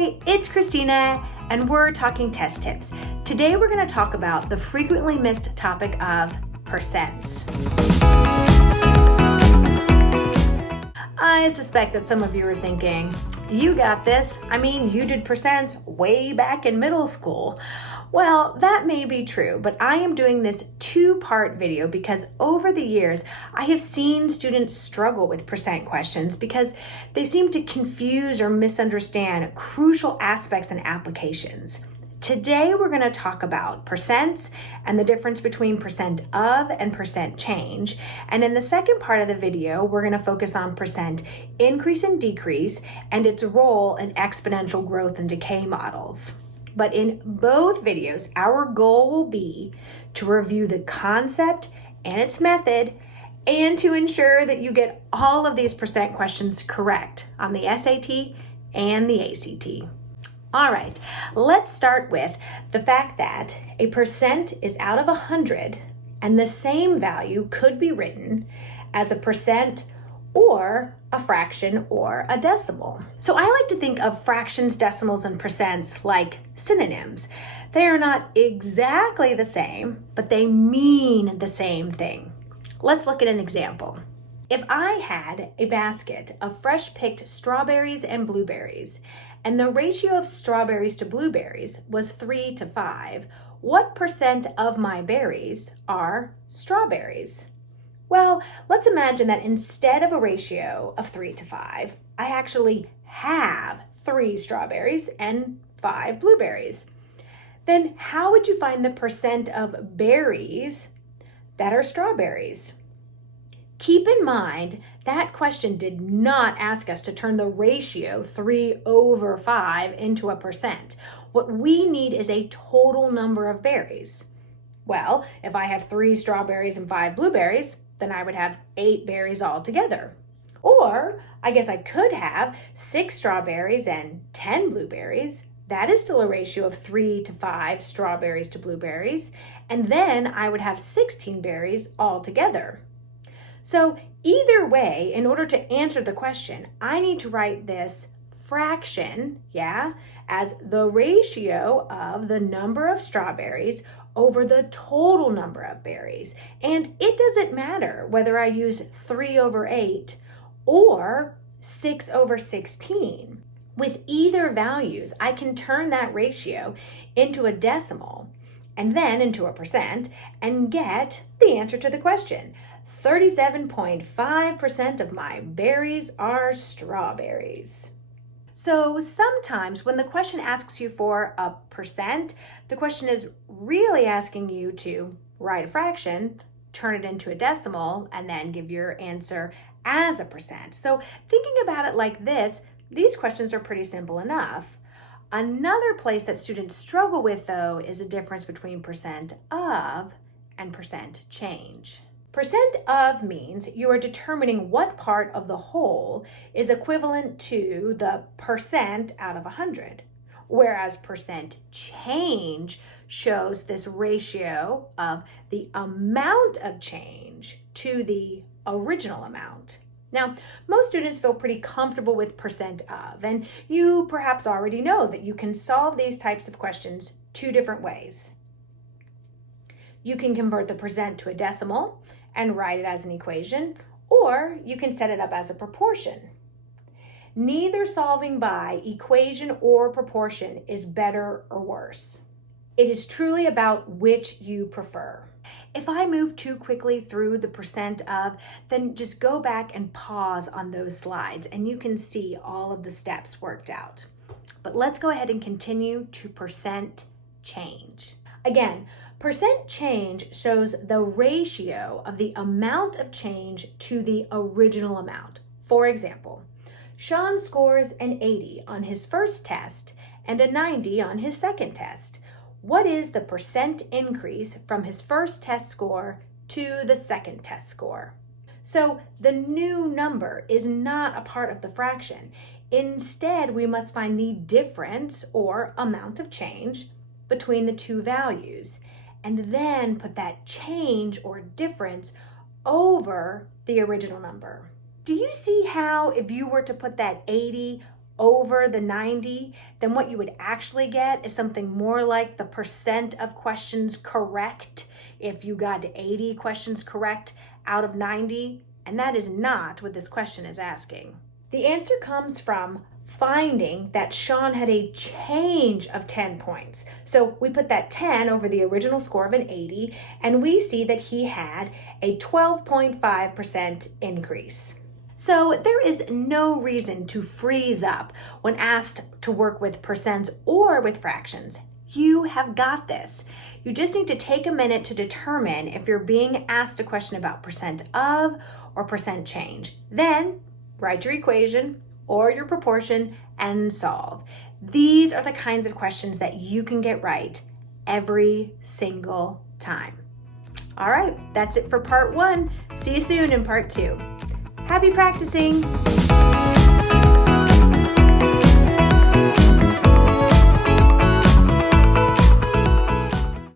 Hi, it's Christina, and we're talking test tips. Today we're going to talk about the frequently missed topic of percents. I suspect that some of you are thinking, you got this. I mean, you did percents way back in middle school. Well, that may be true, but I am doing this two-part video because over the years, I have seen students struggle with percent questions because they seem to confuse or misunderstand crucial aspects and applications. Today, we're going to talk about percents and the difference between percent of and percent change. And in the second part of the video, we're going to focus on percent increase and decrease and its role in exponential growth and decay models. But in both videos, our goal will be to review the concept and its method and to ensure that you get all of these percent questions correct on the SAT and the ACT. All right, let's start with the fact that a percent is out of 100 and the same value could be written as a percent or a fraction or a decimal. So I like to think of fractions, decimals, and percents like synonyms. They are not exactly the same, but they mean the same thing. Let's look at an example. If I had a basket of fresh picked strawberries and blueberries, and the ratio of strawberries to blueberries was 3 to 5, what percent of my berries are strawberries? Well, let's imagine that instead of a ratio of 3 to 5, I actually have 3 strawberries and 5 blueberries. Then how would you find the percent of berries that are strawberries? Keep in mind, that question did not ask us to turn the ratio 3/5 into a percent. What we need is a total number of berries. Well, if I have 3 strawberries and 5 blueberries, then I would have 8 berries altogether. Or I guess I could have 6 strawberries and 10 blueberries. That is still a ratio of 3 to 5 strawberries to blueberries. And then I would have 16 berries altogether. So either way, in order to answer the question, I need to write this fraction, as the ratio of the number of strawberries over the total number of berries. And it doesn't matter whether I use 3/8 or 6/16. With either values, I can turn that ratio into a decimal and then into a percent and get the answer to the question. 37.5% of my berries are strawberries. So sometimes when the question asks you for a percent, the question is really asking you to write a fraction, turn it into a decimal, and then give your answer as a percent. So thinking about it like this, these questions are pretty simple enough. Another place that students struggle with, though, is the difference between percent of and percent change. Percent of means you are determining what part of the whole is equivalent to the percent out of 100, whereas percent change shows this ratio of the amount of change to the original amount. Now, most students feel pretty comfortable with percent of, and you perhaps already know that you can solve these types of questions 2 different ways. You can convert the percent to a decimal and write it as an equation, or you can set it up as a proportion. Neither solving by equation or proportion is better or worse. It is truly about which you prefer. If I move too quickly through the percent of, then just go back and pause on those slides and you can see all of the steps worked out. But let's go ahead and continue to percent change. Again, percent change shows the ratio of the amount of change to the original amount. For example, Sean scores an 80 on his first test and a 90 on his second test. What is the percent increase from his first test score to the second test score? So the new number is not a part of the fraction. Instead, we must find the difference or amount of change between the 2 values, and then put that change or difference over the original number. Do you see how if you were to put that 80 over the 90, then what you would actually get is something more like the percent of questions correct if you got 80 questions correct out of 90, and that is not what this question is asking. The answer comes from finding that Sean had a change of 10 points. So we put that 10 over the original score of an 80, and we see that he had a 12.5% increase. So there is no reason to freeze up when asked to work with percents or with fractions. You have got this. You just need to take a minute to determine if you're being asked a question about percent of or percent change. Then write your equation or your proportion and solve. These are the kinds of questions that you can get right every single time. All right, that's it for part 1. See you soon in part 2. Happy practicing!